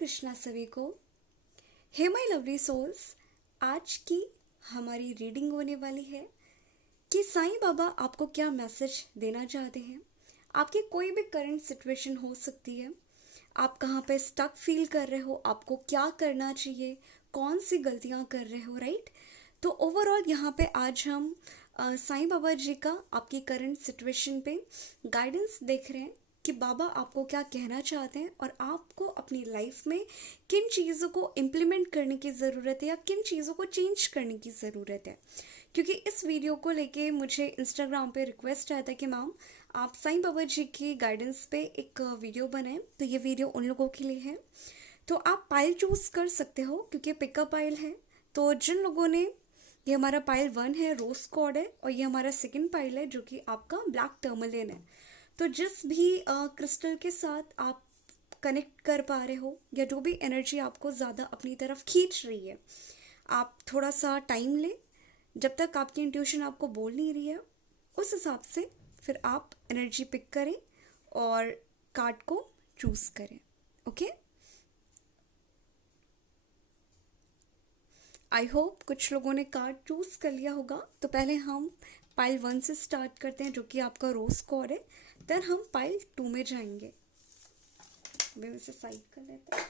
कृष्णा सभी को। Hey my lovely souls, आज की हमारी रीडिंग होने वाली है कि साईं बाबा आपको क्या मैसेज देना चाहते हैं। आपकी कोई भी करंट सिचुएशन हो सकती है, आप कहाँ पे स्टक फील कर रहे हो, आपको क्या करना चाहिए, कौन सी गलतियाँ कर रहे हो, राइट। तो ओवरऑल यहाँ पे आज हम साईं बाबा जी का आपकी करंट सिचुएशन पे गाइडेंस देख रहे हैं कि बाबा आपको क्या कहना चाहते हैं और आपको अपनी लाइफ में किन चीज़ों को इम्प्लीमेंट करने की ज़रूरत है या किन चीज़ों को चेंज करने की ज़रूरत है। क्योंकि इस वीडियो को लेके मुझे इंस्टाग्राम पे रिक्वेस्ट आया था कि मैम आप साईं बाबा जी की गाइडेंस पे एक वीडियो बनाएं, तो ये वीडियो उन लोगों के लिए है। तो आप पाइल चूज़ कर सकते हो क्योंकि पिकअप पाइल है। तो जिन लोगों ने, ये हमारा पाइल 1 है, रोज कॉर्ड है, और ये हमारा सेकंड पाइल है जो कि आपका ब्लैक टर्मलिन है। तो जिस भी क्रिस्टल के साथ आप कनेक्ट कर पा रहे हो या जो भी एनर्जी आपको ज़्यादा अपनी तरफ खींच रही है, आप थोड़ा सा टाइम लें। जब तक आपकी इंट्यूशन आपको बोल नहीं रही है, उस हिसाब से फिर आप एनर्जी पिक करें और कार्ड को चूज़ करें। ओके, आई होप कुछ लोगों ने कार्ड चूज़ कर लिया होगा। तो पहले हम पाइल 1 से स्टार्ट करते हैं जो कि आपका रोज कॉर्ड है। देन हम पाइल 2 में जाएंगे। मैं इसे साइड कर लेते हैं।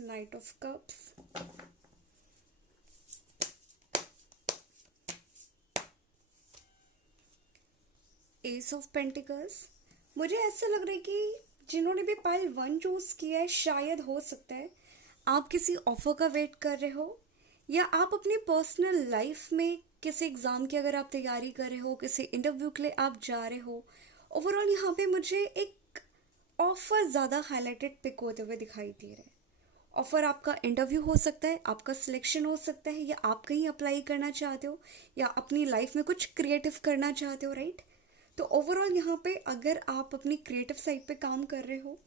Night of cups, S of pentacles. मुझे ऐसा लग रहा है कि जिन्होंने भी पाइल 1 चूज किया है, शायद हो सकता है आप किसी ऑफर का वेट कर रहे हो, या आप अपनी पर्सनल लाइफ में किसी एग्ज़ाम की अगर आप तैयारी कर रहे हो, किसी इंटरव्यू के लिए आप जा रहे हो। ओवरऑल यहाँ पे मुझे एक ऑफर ज़्यादा हाईलाइटेड पिक होते हुए दिखाई दे रहा है। ऑफर आपका इंटरव्यू हो सकता है, आपका सिलेक्शन हो सकता है, या आप कहीं अप्लाई करना चाहते हो या अपनी लाइफ में कुछ क्रिएटिव करना चाहते हो, राइट। तो ओवरऑल यहाँ पे अगर आप अपनी क्रिएटिव साइड पे काम कर रहे हो,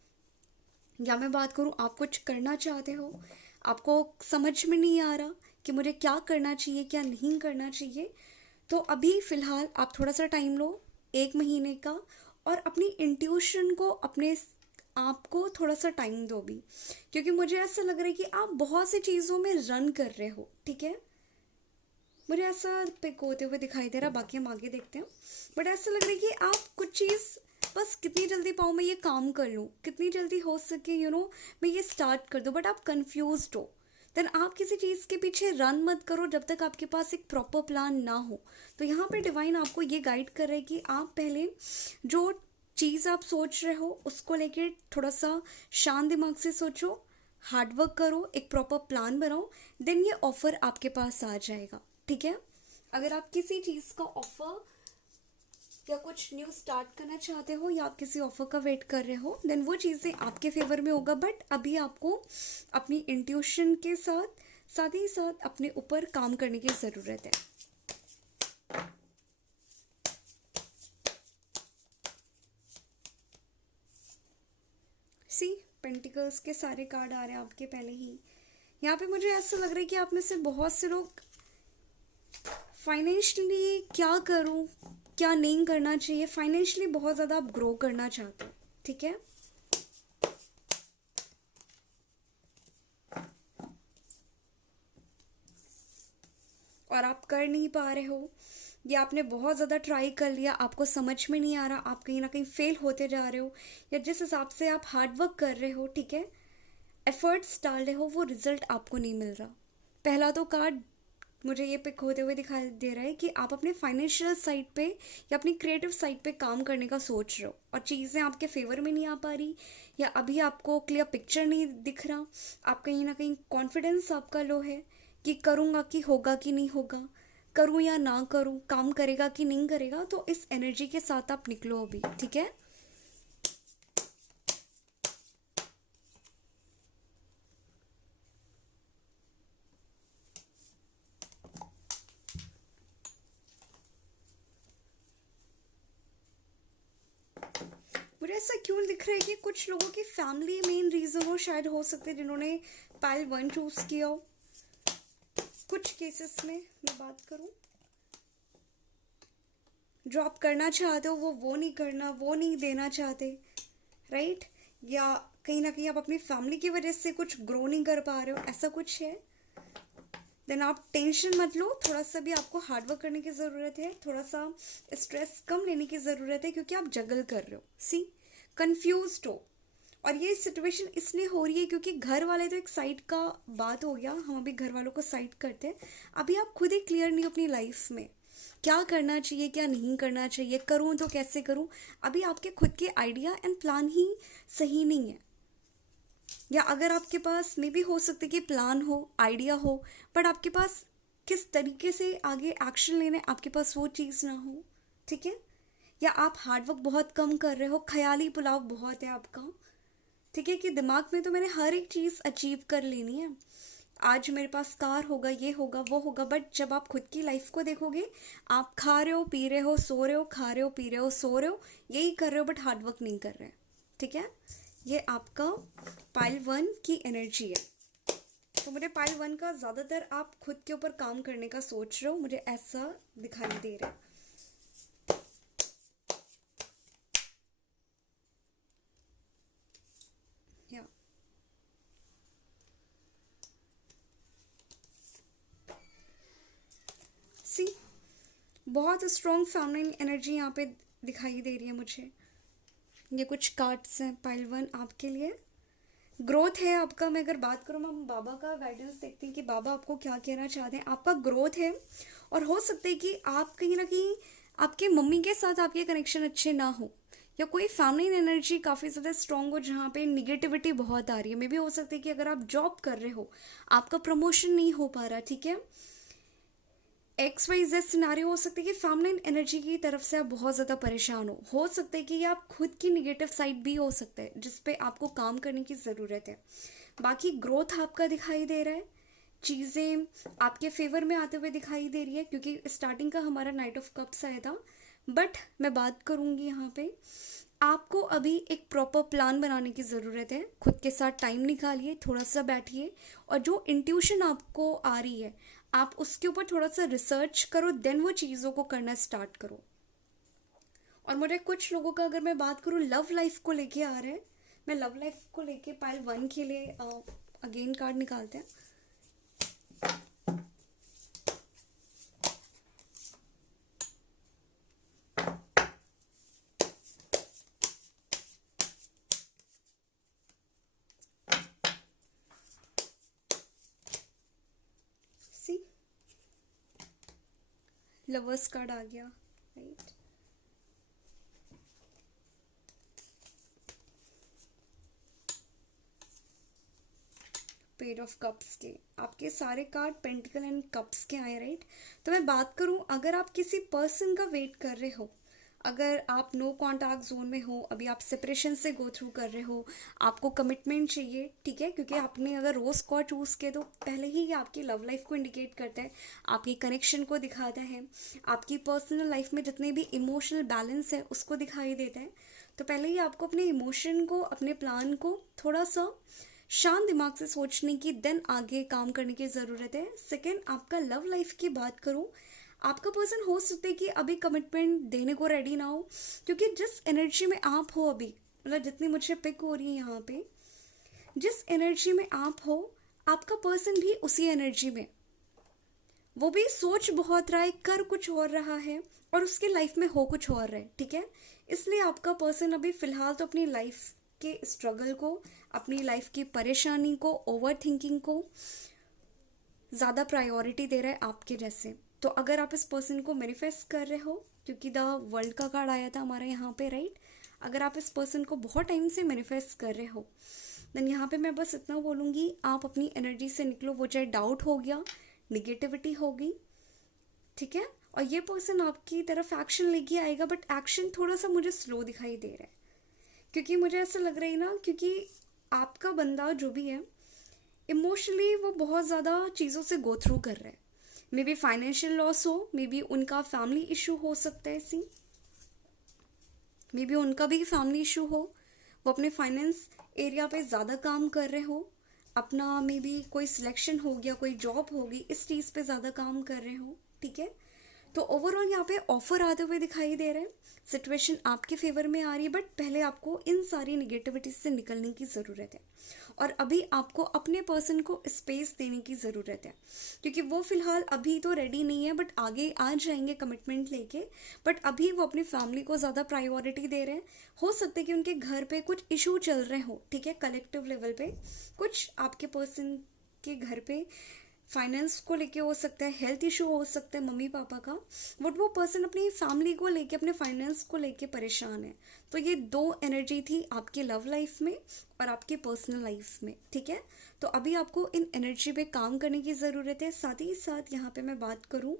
या मैं बात करूँ आप कुछ करना चाहते हो, आपको समझ में नहीं आ रहा कि मुझे क्या करना चाहिए क्या नहीं करना चाहिए, तो अभी फ़िलहाल आप थोड़ा सा टाइम लो, 1 महीने का, और अपनी इंट्यूशन को, अपने आपको थोड़ा सा टाइम दो भी। क्योंकि मुझे ऐसा लग रहा है कि आप बहुत सी चीज़ों में रन कर रहे हो, ठीक है। मुझे ऐसा पिक होते हुए दिखाई दे रहा, बाकी हम आगे देखते हैं। बट ऐसा लग रहा है कि आप कुछ चीज़ बस कितनी जल्दी पाऊँ मैं ये काम कर लूँ, कितनी जल्दी हो सके मैं ये स्टार्ट कर दूँ, बट आप कंफ्यूज हो। देन आप किसी चीज़ के पीछे रन मत करो जब तक आपके पास एक प्रॉपर प्लान ना हो। तो यहाँ पे डिवाइन आपको ये गाइड कर रहे हैं कि आप पहले जो चीज़ आप सोच रहे हो उसको लेके थोड़ा सा शांत दिमाग से सोचो, हार्डवर्क करो, एक प्रॉपर प्लान बनाओ, देन ये ऑफ़र आपके पास आ जाएगा, ठीक है। अगर आप किसी चीज़ का ऑफ़र या कुछ न्यू स्टार्ट करना चाहते हो या आप किसी ऑफ़र का वेट कर रहे हो, देन वो चीज़ें आपके फेवर में होगा। बट अभी आपको अपनी इंट्यूशन के साथ साथ ही साथ अपने ऊपर काम करने की ज़रूरत है। सी पेंटिकल्स के सारे कार्ड आ रहे हैं आपके पहले ही। यहाँ पे मुझे ऐसा लग रहा है कि आप में से बहुत से लोग फाइनेंशियली क्या करूँ क्या नहीं करना चाहिए, फाइनेंशियली बहुत ज़्यादा आप ग्रो करना चाहते हो, ठीक है। और आप कर नहीं पा रहे हो, या आपने बहुत ज़्यादा ट्राई कर लिया, आपको समझ में नहीं आ रहा, आप कहीं ना कहीं फेल होते जा रहे हो, या जिस हिसाब से आप हार्डवर्क कर रहे हो, ठीक है, एफर्ट्स डाल रहे हो, वो रिजल्ट आपको नहीं मिल रहा। पहला तो कार्ड मुझे ये पिक होते हुए दिखाई दे रहा है कि आप अपने फाइनेंशियल साइड पे या अपनी क्रिएटिव साइड पे काम करने का सोच रहे हो और चीज़ें आपके फेवर में नहीं आ पा रही, या अभी आपको क्लियर पिक्चर नहीं दिख रहा, आप कहीं ना कहीं कॉन्फिडेंस आपका लो है कि करूँगा कि होगा कि नहीं होगा, करूँ या ना करूँ, काम करेगा कि नहीं करेगा। तो इस एनर्जी के साथ आप निकलो अभी, ठीक है। मुझे ऐसा क्यों दिख रहा है कि कुछ लोगों की फैमिली मेन रीज़न हो, शायद हो सकते हैं जिन्होंने पाइल 1 चूज़ किया हो। कुछ केसेस में मैं बात करूं, जो आप करना चाहते हो वो नहीं करना, वो नहीं देना चाहते, राइट? या कहीं ना कहीं आप अपनी फैमिली की वजह से कुछ ग्रो नहीं कर पा रहे हो, ऐसा कुछ है। देन आप टेंशन मत लो, थोड़ा सा भी आपको हार्डवर्क करने की ज़रूरत है, थोड़ा सा स्ट्रेस कम लेने की ज़रूरत है, क्योंकि आप जगल कर रहे हो, सी कंफ्यूज हो। और ये सिचुएशन इसलिए हो रही है क्योंकि घर वाले तो एक साइड का बात हो गया, हम अभी घर वालों को साइड करते हैं। अभी आप खुद ही क्लियर नहीं हो अपनी लाइफ में क्या करना चाहिए, क्या नहीं करना चाहिए, करूँ तो कैसे करूँ। अभी आपके खुद के आइडिया एंड प्लान ही सही नहीं है। या अगर आपके पास मे भी हो सकता है कि प्लान हो, आइडिया हो, बट आपके पास किस तरीके से आगे एक्शन लेना है आपके पास वो चीज़ ना हो, ठीक है। या आप हार्डवर्क बहुत कम कर रहे हो, ख्याली पुलाव बहुत है आपका, ठीक है, कि दिमाग में तो मैंने हर एक चीज़ अचीव कर लेनी है, आज मेरे पास कार होगा, ये होगा, वो होगा, बट जब आप खुद की लाइफ को देखोगे, आप खा रहे हो, पी रहे हो, सो रहे हो, खा रहे हो, पी रहे हो, सो रहे हो, यही कर रहे हो, बट हार्डवर्क नहीं कर रहे, ठीक है। ये आपका पाइल 1 की एनर्जी है। तो मुझे पाइल 1 का ज़्यादातर आप खुद के ऊपर काम करने का सोच रहे हो, मुझे ऐसा दिखाई दे रहा है। या सी बहुत स्ट्रॉन्ग फैमिली एनर्जी यहाँ पे दिखाई दे रही है मुझे। ये कुछ कार्ड्स हैं पाइल 1 आपके लिए। ग्रोथ है आपका। मैं अगर बात करूँ, हम बाबा का गाइडेंस देखते हैं कि बाबा आपको क्या कहना चाहते हैं। आपका ग्रोथ है, और हो सकता है कि आप कहीं ना कहीं आपके मम्मी के साथ आपके कनेक्शन अच्छे ना हो, या कोई फैमिली एनर्जी काफ़ी ज़्यादा स्ट्रॉन्ग हो जहाँ पे निगेटिविटी बहुत आ रही है। मे भी हो सकता है कि अगर आप जॉब कर रहे हो, आपका प्रमोशन नहीं हो पा रहा, ठीक है, XYZ सिनारियो हो सकता है कि फैमिली एनर्जी की तरफ से आप बहुत ज़्यादा परेशान हो सकता है कि आप खुद की निगेटिव साइड भी हो सकता है जिस पे आपको काम करने की ज़रूरत है। बाकी ग्रोथ आपका दिखाई दे रहा है, चीज़ें आपके फेवर में आते हुए दिखाई दे रही है, क्योंकि स्टार्टिंग का हमारा नाइट ऑफ कप्स आया था। बट मैं बात करूँगी यहाँ पे, आपको अभी एक प्रॉपर प्लान बनाने की ज़रूरत है। खुद के साथ टाइम निकालिए, थोड़ा सा बैठिए, और जो इंट्यूशन आपको आ रही है आप उसके ऊपर थोड़ा सा रिसर्च करो, देन वो चीज़ों को करना स्टार्ट करो। और मुझे कुछ लोगों का अगर मैं बात करूँ लव लाइफ को लेके आ रहा है, मैं लव लाइफ को लेके पाइल 1 के लिए अगेन कार्ड निकालते हैं। सी लवर्स कार्ड आ गया, राइट। पेज ऑफ कप्स के आपके सारे कार्ड पेंटिकल एंड कप्स के आए, राइट। तो मैं बात करूं, अगर आप किसी पर्सन का वेट कर रहे हो, अगर आप नो कॉन्टैक्ट जोन में हो, अभी आप सेपरेशन से गो थ्रू कर रहे हो, आपको कमिटमेंट चाहिए, ठीक है, क्योंकि आपने अगर रोज स्क्वाड चूज़ किया तो पहले ही ये आपकी लव लाइफ को इंडिकेट करता है, आपकी कनेक्शन को दिखाता है, आपकी पर्सनल लाइफ में जितने भी इमोशनल बैलेंस है उसको दिखाई देता है। तो पहले ही आपको अपने इमोशन को, अपने प्लान को थोड़ा सा शांत दिमाग से सोचने की, देन आगे काम करने की ज़रूरत है। सेकेंड, आपका लव लाइफ की बात करूँ, आपका पर्सन हो सकता है कि अभी कमिटमेंट देने को रेडी ना हो, क्योंकि जिस एनर्जी में आप हो अभी, मतलब जितनी मुझे पिक हो रही है यहाँ पे, जिस एनर्जी में आप हो, आपका पर्सन भी उसी एनर्जी में, वो भी सोच बहुत रहा है, कर कुछ और रहा है, और उसके लाइफ में हो कुछ और है, ठीक है। इसलिए आपका पर्सन अभी फिलहाल तो अपनी लाइफ के स्ट्रगल को, अपनी लाइफ की परेशानी को, ओवर थिंकिंग को ज़्यादा प्रायोरिटी दे रहा है आपके जैसे। तो अगर आप इस पर्सन को मैनिफेस्ट कर रहे हो, क्योंकि द वर्ल्ड का कार्ड आया था हमारे यहाँ पे, राइट, अगर आप इस पर्सन को बहुत टाइम से मैनिफेस्ट कर रहे हो, देन यहाँ पे मैं बस इतना बोलूँगी, आप अपनी एनर्जी से निकलो। वो चाहे डाउट हो गया, निगेटिविटी होगी, ठीक है, और ये पर्सन आपकी तरफ एक्शन लेके आएगा, बट एक्शन थोड़ा सा मुझे स्लो दिखाई दे रहा है, क्योंकि मुझे ऐसा लग रहा है ना, क्योंकि आपका बंदा जो भी है इमोशनली वो बहुत ज़्यादा चीज़ों से गो थ्रू कर रहा है। मे बी फाइनेंशियल लॉस हो, मे बी उनका फैमिली इशू हो सकता है, सी मे बी उनका भी फैमिली इशू हो, वो अपने फाइनेंस एरिया पे ज़्यादा काम कर रहे हो, अपना मे बी कोई सिलेक्शन हो गया, कोई जॉब होगी, इस चीज़ पे ज़्यादा काम कर रहे हो, ठीक है। तो ओवरऑल यहाँ पे ऑफर आते हुए दिखाई दे रहे हैं, सिचुएशन आपके फेवर में आ रही है, बट पहले आपको इन सारी निगेटिविटी से निकलने की ज़रूरत है और अभी आपको अपने पर्सन को स्पेस देने की ज़रूरत है, क्योंकि वो फिलहाल अभी तो रेडी नहीं है, बट आगे आ जाएंगे कमिटमेंट लेके। बट अभी वो अपनी फैमिली को ज़्यादा प्रायोरिटी दे रहे हैं। हो सकता है कि उनके घर पे कुछ इशू चल रहे हो, ठीक है, कलेक्टिव लेवल पे कुछ आपके पर्सन के घर पे फाइनेंस को लेके हो सकता है, हेल्थ इशू हो सकता है मम्मी पापा का, बट वो पर्सन अपनी फैमिली को लेके, अपने फाइनेंस को लेके परेशान है। तो ये दो एनर्जी थी आपके लव लाइफ में और आपके पर्सनल लाइफ में, ठीक है। तो अभी आपको इन एनर्जी पे काम करने की ज़रूरत है। साथ ही साथ यहाँ पे मैं बात करूँ,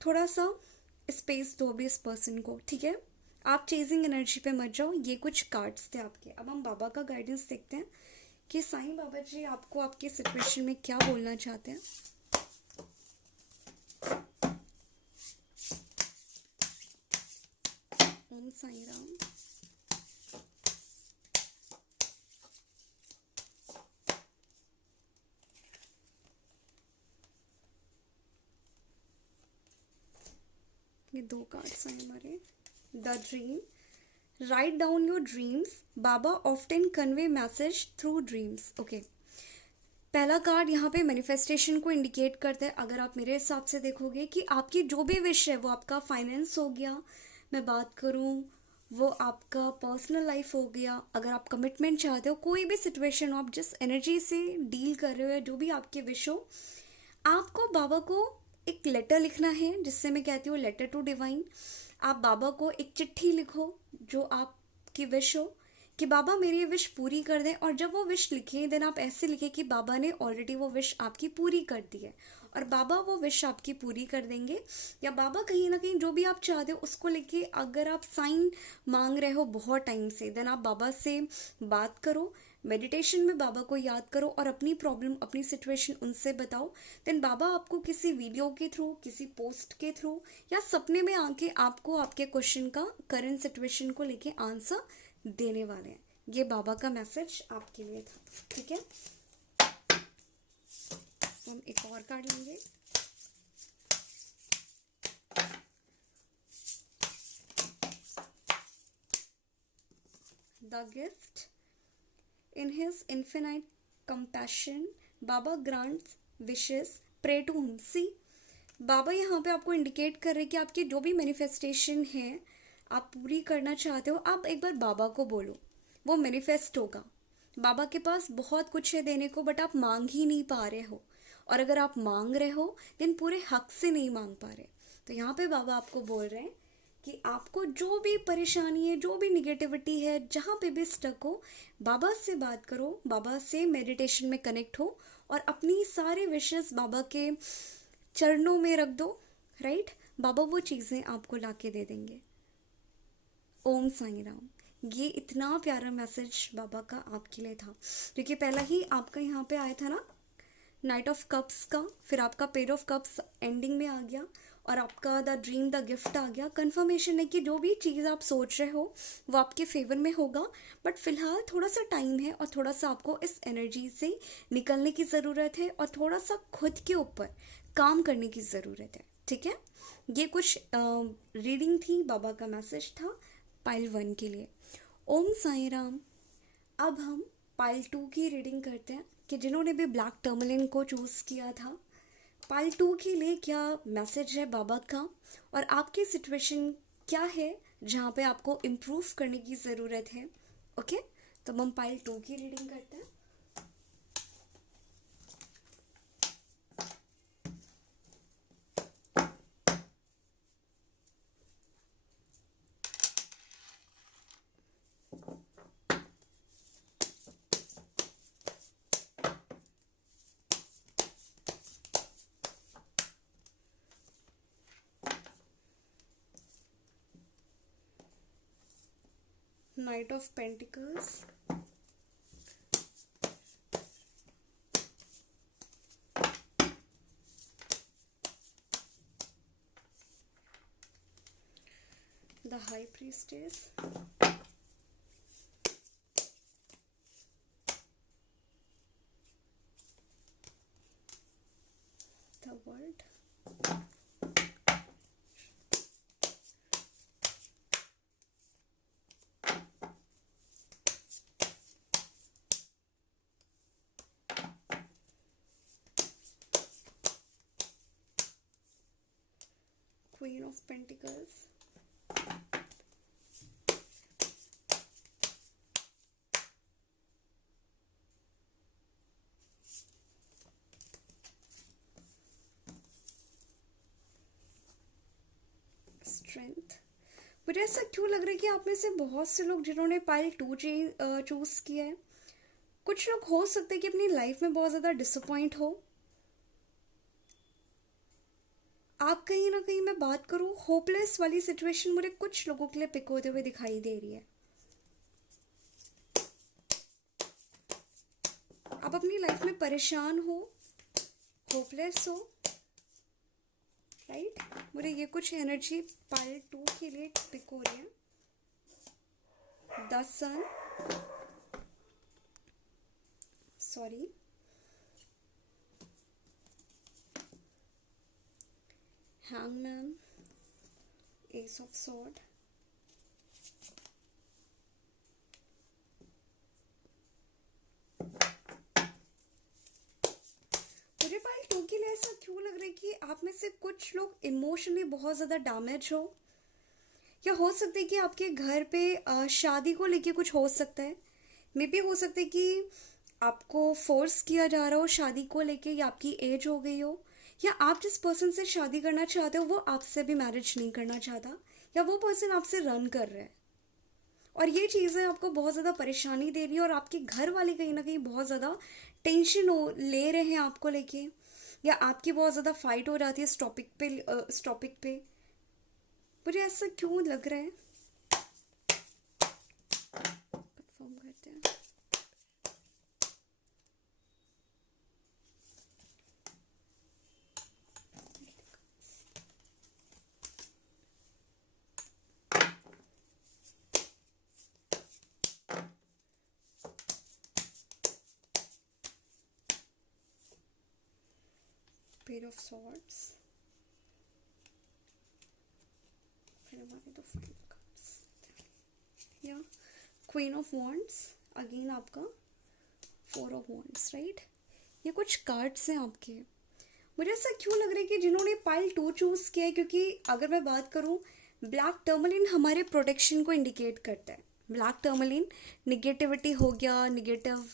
थोड़ा सा स्पेस दो अभी इस पर्सन को, ठीक है। आप चेजिंग एनर्जी पे मत जाओ। ये कुछ कार्ड्स थे आपके। अब हम बाबा का गाइडेंस देखते हैं कि साईं बाबा जी आपको आपके सिचुएशन में क्या बोलना चाहते हैं। ओम साईं राम। ये दो कार्ड्स हैं हमारे। The dream, write down your dreams, Baba often convey message through dreams. Okay, पहला कार्ड यहाँ पे मैनिफेस्टेशन को इंडिकेट करता है। अगर आप मेरे हिसाब से देखोगे कि आपकी जो भी विश है, वो आपका फाइनेंस हो गया, मैं बात करूँ वो आपका पर्सनल लाइफ हो गया, अगर आप कमिटमेंट चाहते हो, कोई भी सिचुएशन हो, आप जिस एनर्जी से डील कर रहे हो या जो भी आपके विश हो, आपको बाबा को एक लेटर लिखना है, जिससे मैं कहती हूँ लेटर टू डिवाइन। आप बाबा को एक चिट्ठी लिखो जो आपकी विश हो कि बाबा मेरी ये विश पूरी कर दें। और जब वो विश लिखें, देन आप ऐसे लिखें कि बाबा ने ऑलरेडी वो विश आपकी पूरी कर दी है और बाबा वो विश आपकी पूरी कर देंगे। या बाबा कहीं ना कहीं जो भी आप चाहते हो उसको लेके, अगर आप साइन मांग रहे हो बहुत टाइम से, देन आप बाबा से बात करो, मेडिटेशन में बाबा को याद करो और अपनी प्रॉब्लम, अपनी सिचुएशन उनसे बताओ। देन बाबा आपको किसी वीडियो के थ्रू, किसी पोस्ट के थ्रू या सपने में आके आपको आपके क्वेश्चन का, करंट सिचुएशन को लेके आंसर देने वाले हैं। ये बाबा का मैसेज आपके लिए था, ठीक है। हम एक और कार्ड लेंगे। The gift, in his infinite compassion Baba grants wishes, pray to him. See, Baba यहाँ पे आपको इंडिकेट कर रहे हैं कि आपकी जो भी मैनिफेस्टेशन है आप पूरी करना चाहते हो, आप एक बार बाबा को बोलो, वो मैनिफेस्ट होगा। बाबा के पास बहुत कुछ है देने को, बट आप मांग ही नहीं पा रहे हो। और अगर आप मांग रहे हो, देन पूरे हक से नहीं मांग पा रहे। तो यहाँ पे बाबा आपको बोल रहे हैं कि आपको जो भी परेशानी है, जो भी निगेटिविटी है, जहाँ पे भी स्टक हो, बाबा से बात करो, बाबा से मेडिटेशन में कनेक्ट हो और अपनी सारे विशेस बाबा के चरणों में रख दो, राइट। बाबा वो चीज़ें आपको लाके दे देंगे। ओम साईं राम। ये इतना प्यारा मैसेज बाबा का आपके लिए था, क्योंकि पहला ही आपका यहाँ पे आया था ना, नाइट ऑफ कप्स का, फिर आपका पेड ऑफ कप्स एंडिंग में आ गया और आपका द ड्रीम द गिफ्ट आ गया। कन्फर्मेशन है कि जो भी चीज़ आप सोच रहे हो वो आपके फेवर में होगा, बट फिलहाल थोड़ा सा टाइम है और थोड़ा सा आपको इस एनर्जी से निकलने की ज़रूरत है और थोड़ा सा खुद के ऊपर काम करने की ज़रूरत है, ठीक है। ये कुछ रीडिंग थी, बाबा का मैसेज था पाइल 1 के लिए। ओम साईं राम। अब हम पाइल 2 की रीडिंग करते हैं कि जिन्होंने भी ब्लैक टर्मलिन को चूज़ किया था, पाइल 2 के लिए क्या मैसेज है बाबा का और आपकी सिचुएशन क्या है जहाँ पे आपको इम्प्रूव करने की ज़रूरत है। ओके, तो हम पाइल 2 की रीडिंग करते हैं। Knight of Pentacles, high priestess, the world, Queen of Pentacles, strength. मुझे ऐसा क्यों लग रहा है कि आप में से बहुत से लोग जिन्होंने पाइल 2 चूज किया है, कुछ लोग हो सकते हैं कि अपनी लाइफ में बहुत ज़्यादा डिसअपॉइंट हो। आप कहीं ना कहीं, मैं बात करूँ, होपलेस वाली सिचुएशन मुझे कुछ लोगों के लिए पिक होते हुए दिखाई दे रही है। आप अपनी लाइफ में परेशान हो, होपलेस हो, राइट? मुझे ये कुछ एनर्जी पाइल 2 के लिए पिक हो रही है। The sun, sorry, hangman, ace of sword, मुझे पाइल 2 के लिए ऐसा क्यों लग रहा है कि आप में से कुछ लोग इमोशनली बहुत ज़्यादा डैमेज हो, या हो सकता है कि आपके घर पे शादी को लेके कुछ हो सकता है। मे बी हो सकता है कि आपको फोर्स किया जा रहा हो शादी को लेके, या आपकी एज हो गई हो, या आप जिस पर्सन से शादी करना चाहते हो वो आपसे भी मैरिज नहीं करना चाहता, या वो पर्सन आपसे रन कर रहा है, और ये चीज़ें आपको बहुत ज़्यादा परेशानी दे रही है, और आपके घर वाले कहीं ना कहीं बहुत ज़्यादा टेंशन हो ले रहे हैं आपको लेके, या आपकी बहुत ज़्यादा फाइट हो जाती है इस टॉपिक पे। मुझे ऐसा क्यों लग रहा है, कंफर्म करते हैं। पेयर ऑफ सॉर्ड्स, फिर हमारे दो फाइनल कार्ड्स, या क्वीन ऑफ वॉन्ड्स, अगेन आपका 4 ऑफ वॉन्ड्स, राइट? ये कुछ कार्ड्स हैं आपके। मुझे ऐसा क्यों लग रहा है कि जिन्होंने पाइल 2 चूज किया है, क्योंकि अगर मैं बात करूं, ब्लैक टर्मलिन हमारे प्रोटेक्शन को इंडिकेट करता है। ब्लैक टर्मलिन निगेटिविटी हो गया, निगेटिव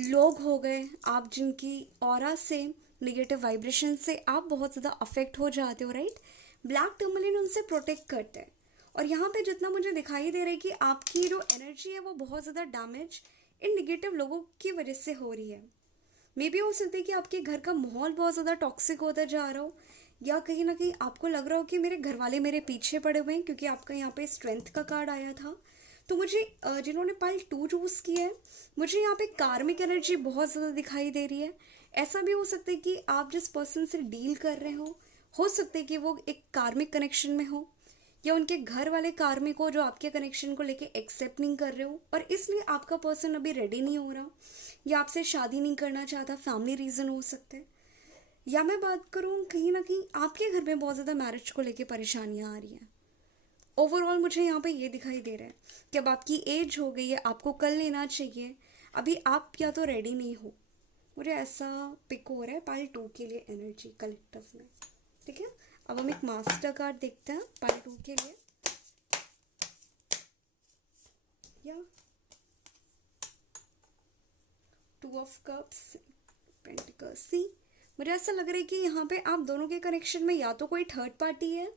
लोग हो गए, आप जिनकी ऑरा से, निगेटिव वाइब्रेशन से आप बहुत ज़्यादा अफेक्ट हो जाते हो, राइट? ब्लैक टर्मलिन उनसे प्रोटेक्ट करते हैं। और यहाँ पे जितना मुझे दिखाई दे रहा है कि आपकी जो एनर्जी है वो बहुत ज़्यादा डैमेज इन निगेटिव लोगों की वजह से हो रही है। मे बी हो सकता है कि आपके घर का माहौल बहुत ज़्यादा टॉक्सिक होता जा रहा हो, या कहीं ना कहीं आपको लग रहा हो कि मेरे घर वाले मेरे पीछे पड़े हुए हैं, क्योंकि आपका यहाँ पे स्ट्रेंथ का कार्ड आया था। तो मुझे जिन्होंने पाइल 2 चूज़ किया है, मुझे यहाँ पे कार्मिक एनर्जी बहुत ज़्यादा दिखाई दे रही है। ऐसा भी हो सकता है कि आप जिस पर्सन से डील कर रहे हो सकता है कि वो एक कार्मिक कनेक्शन में हो, या उनके घर वाले कार्मिक हो जो आपके कनेक्शन को लेके एक्सेप्ट नहीं कर रहे हो, और इसलिए आपका पर्सन अभी रेडी नहीं हो रहा, या आपसे शादी नहीं करना चाहता, फैमिली रीज़न हो सकते हैं। या मैं बात करूँ, कहीं ना कहीं आपके घर में बहुत ज़्यादा मैरिज को लेके परेशानियाँ आ रही हैं। ओवरऑल मुझे यहाँ पे ये दिखाई दे रहा है कि अब आपकी एज हो गई है, आपको कर लेना चाहिए, अभी आप या तो रेडी नहीं हो। मुझे ऐसा पिक हो रहा है पाइल 2 के लिए एनर्जी कलेक्टिव में, ठीक है? अब हम एक मास्टर कार्ड देखते हैं पाइल 2 के लिए, या 2 ऑफ कप्स, पेंटिकल्स। सी, मुझे ऐसा लग रहा है कि यहाँ पे आप दोनों के कनेक्शन में या तो कोई थर्ड पार्टी है,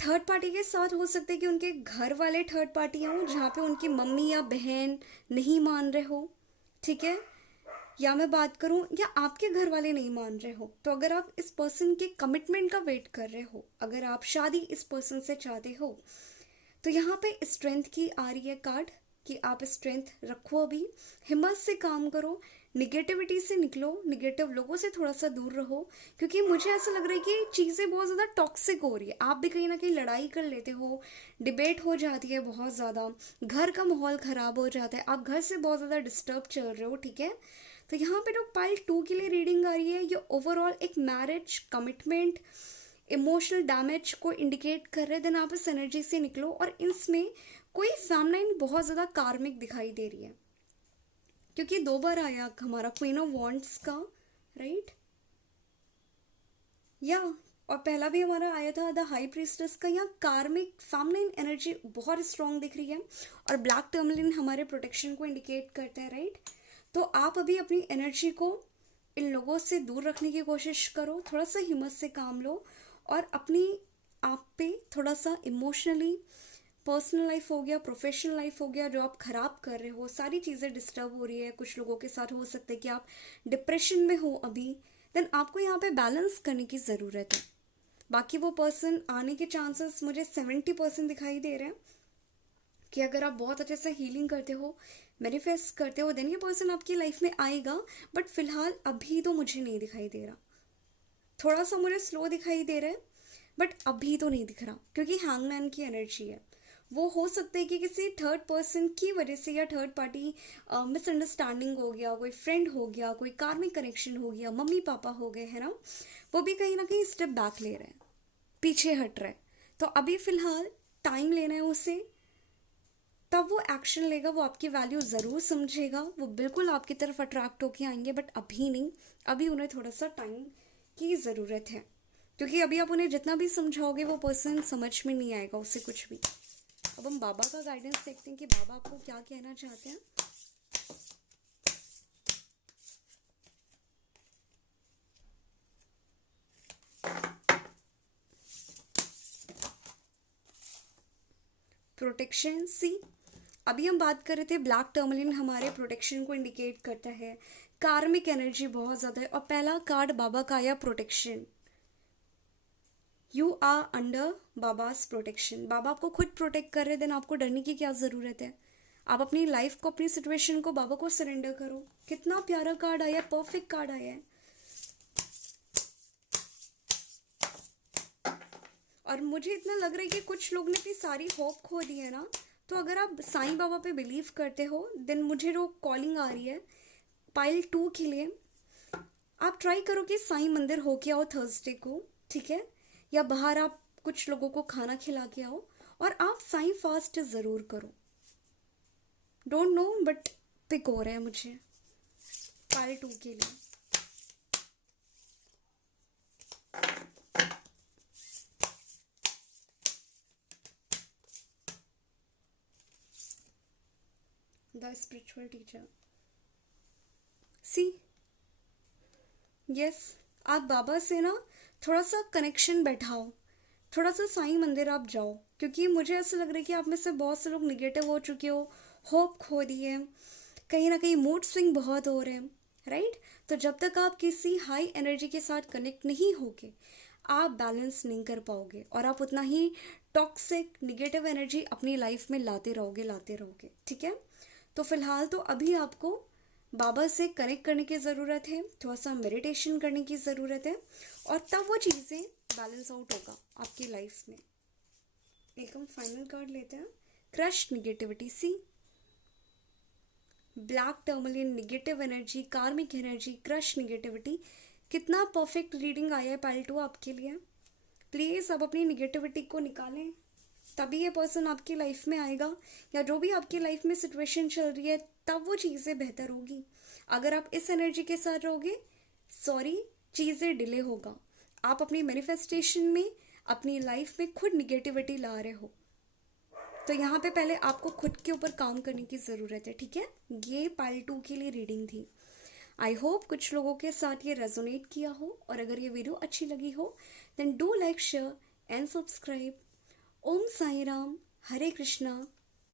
थर्ड पार्टी के साथ हो सकते हैं कि उनके घर वाले थर्ड पार्टी हों, जहाँ पे उनकी मम्मी या बहन नहीं मान रहे हो, ठीक है? या मैं बात करूं, या आपके घर वाले नहीं मान रहे हो। तो अगर आप इस पर्सन के कमिटमेंट का वेट कर रहे हो, अगर आप शादी इस पर्सन से चाहते हो, तो यहाँ पे स्ट्रेंथ की आ रही है कार्ड, कि आप स्ट्रेंथ रखो, अभी हिम्मत से काम करो, निगेटिविटी से निकलो, निगेटिव लोगों से थोड़ा सा दूर रहो, क्योंकि मुझे ऐसा लग रहा है कि चीज़ें बहुत ज़्यादा टॉक्सिक हो रही है। आप भी कहीं ना कहीं लड़ाई कर लेते हो, डिबेट हो जाती है बहुत ज़्यादा, घर का माहौल ख़राब हो जाता है, आप घर से बहुत ज़्यादा डिस्टर्ब चल रहे हो, ठीक है। तो यहाँ पे जो पाइल 2 के लिए रीडिंग आ रही है, ये ओवरऑल एक मैरिज, कमिटमेंट, इमोशनल डैमेज को इंडिकेट कर रहे हैं। देन आप इस एनर्जी से निकलो, और इसमें कोई फैमिलाइन बहुत ज़्यादा कार्मिक दिखाई दे रही है, क्योंकि 2 बार आया हमारा क्वीन ऑफ वॉन्ड्स का, राइट, या और पहला भी हमारा आया था द हाई प्रीस्टेस का। यहाँ कार्मिक फैमिलाइन एनर्जी बहुत स्ट्रांग दिख रही है, और ब्लैक टर्मलिन हमारे प्रोटेक्शन को इंडिकेट करता है, राइट। तो आप अभी अपनी एनर्जी को इन लोगों से दूर रखने की कोशिश करो, थोड़ा सा हिम्मत से काम लो, और अपनी आप पे थोड़ा सा इमोशनली, पर्सनल लाइफ हो गया, प्रोफेशनल लाइफ हो गया, जो आप खराब कर रहे हो, सारी चीज़ें डिस्टर्ब हो रही है। कुछ लोगों के साथ हो सकता है कि आप डिप्रेशन में हो अभी, देन आपको यहाँ पे बैलेंस करने की ज़रूरत है। बाकी वो पर्सन आने के चांसेस मुझे 70% दिखाई दे रहे हैं, कि अगर आप बहुत अच्छे से हीलिंग करते हो, मैनिफेस्ट करते हो, देन ये पर्सन आपकी लाइफ में आएगा। बट फिलहाल अभी तो मुझे नहीं दिखाई दे रहा, थोड़ा सा मुझे स्लो दिखाई दे रहा है, बट अभी तो नहीं दिख रहा, क्योंकि हैंगमैन की एनर्जी है। वो हो सकता है कि किसी थर्ड पर्सन की वजह से, या थर्ड पार्टी मिसअंडरस्टैंडिंग हो गया, कोई फ्रेंड हो गया, कोई कार्मिक कनेक्शन हो गया, मम्मी पापा हो गए, है ना, वो भी कहीं ना कहीं स्टेप बैक ले रहे हैं, पीछे हट रहे हैं। तो अभी फिलहाल टाइम लेना है उसे, तब वो एक्शन लेगा, वो आपकी वैल्यू ज़रूर समझेगा, वो बिल्कुल आपकी तरफ अट्रैक्ट होके आएंगे, बट अभी नहीं, अभी उन्हें थोड़ा सा टाइम की ज़रूरत है, क्योंकि अभी आप उन्हें जितना भी समझाओगे वो पर्सन समझ में नहीं आएगा उसे कुछ भी। अब हम बाबा का गाइडेंस देखते हैं कि बाबा आपको क्या कहना चाहते हैं। प्रोटेक्शन, सी, अभी हम बात कर रहे थे ब्लैक टर्मलिन हमारे प्रोटेक्शन को इंडिकेट करता है, कार्मिक एनर्जी बहुत ज़्यादा है, और पहला कार्ड बाबा का आया protection. You are under Baba's protection, Baba आपको खुद प्रोटेक्ट कर रहे हैं, देन आपको डरने की क्या ज़रूरत है। आप अपनी लाइफ को, अपनी सिचुएशन को बाबा को सरेंडर करो। कितना प्यारा कार्ड आया है, परफेक्ट कार्ड आया है। और मुझे इतना लग रहा है कि कुछ लोग ने अपनी सारी होप खो दी है ना, तो अगर आप साईं बाबा पे बिलीव करते हो, देन मुझे जो कॉलिंग आ रही है पाइल 2 के लिए, आप ट्राई करो कि साईं मंदिर होके आओ थर्सडे को, ठीक है, या बाहर आप कुछ लोगों को खाना खिला के आओ, और आप साईं फास्ट ज़रूर करो। डोंट नो, बट पिक हो रहा है मुझे पाइल 2 के लिए। The spiritual teacher, see, yes, आप बाबा से ना थोड़ा सा कनेक्शन बैठाओ, थोड़ा सा साईं मंदिर आप जाओ, क्योंकि मुझे ऐसा लग रहा है कि आप में से बहुत से लोग निगेटिव हो चुके हो, होप खो दी है, कहीं ना कहीं मूड स्विंग बहुत हो रहे हैं, राइट। तो जब तक आप किसी हाई एनर्जी के साथ कनेक्ट नहीं होगे, आप बैलेंस नहीं कर पाओगे, और आप उतना ही टॉक्सिक निगेटिव एनर्जी अपनी लाइफ में लाते रहोगे, ठीक है। तो फिलहाल तो अभी आपको बाबा से कनेक्ट करने की ज़रूरत है, थोड़ा सा मेडिटेशन करने की ज़रूरत है, और तब वो चीज़ें बैलेंस आउट होगा आपकी लाइफ में। एक हम फाइनल कार्ड लेते हैं, क्रश निगेटिविटी, सी, ब्लैक टर्मलिन, निगेटिव एनर्जी, कार्मिक एनर्जी, क्रश निगेटिविटी। कितना परफेक्ट रीडिंग आया है पाइल 2 आपके लिए। प्लीज़ अब अपनी निगेटिविटी को निकालें, तभी ये पर्सन आपकी लाइफ में आएगा, या जो भी आपकी लाइफ में सिचुएशन चल रही है, तब वो चीज़ें बेहतर होगी। अगर आप इस एनर्जी के साथ रहोगे, सॉरी, चीज़ें डिले होगा। आप अपनी मैनिफेस्टेशन में, अपनी लाइफ में खुद निगेटिविटी ला रहे हो, तो यहाँ पे पहले आपको खुद के ऊपर काम करने की ज़रूरत है, ठीक है। ये पाइल 2 के लिए रीडिंग थी। आई होप कुछ लोगों के साथ ये रेजोनेट किया हो, और अगर ये वीडियो अच्छी लगी हो, then do like, share and subscribe. Om Sai Ram, Hare Krishna.